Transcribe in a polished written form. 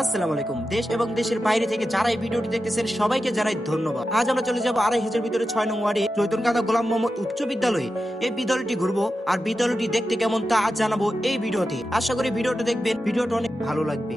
আসসালামু আলাইকুম। দেশ এবং দেশের বাইরে থেকে যারা এই ভিডিওটি দেখতেছেন সবাইকে জানাই ধন্যবাদ। আজ আমরা চলে যাবো 2.5 ভিতরে 6 নং ওয়ার্ডে চৈতনকান্দা গোলাম মোহাম্মদ উচ্চ বিদ্যালয়ে। এই বিদ্যালয়টি ঘুরবো আর বিদ্যালয়টি দেখতে কেমন তা আজ জানাবো এই ভিডিওতে। আশা করি ভিডিওটা দেখবেন, ভিডিওটা অনেক ভালো লাগবে।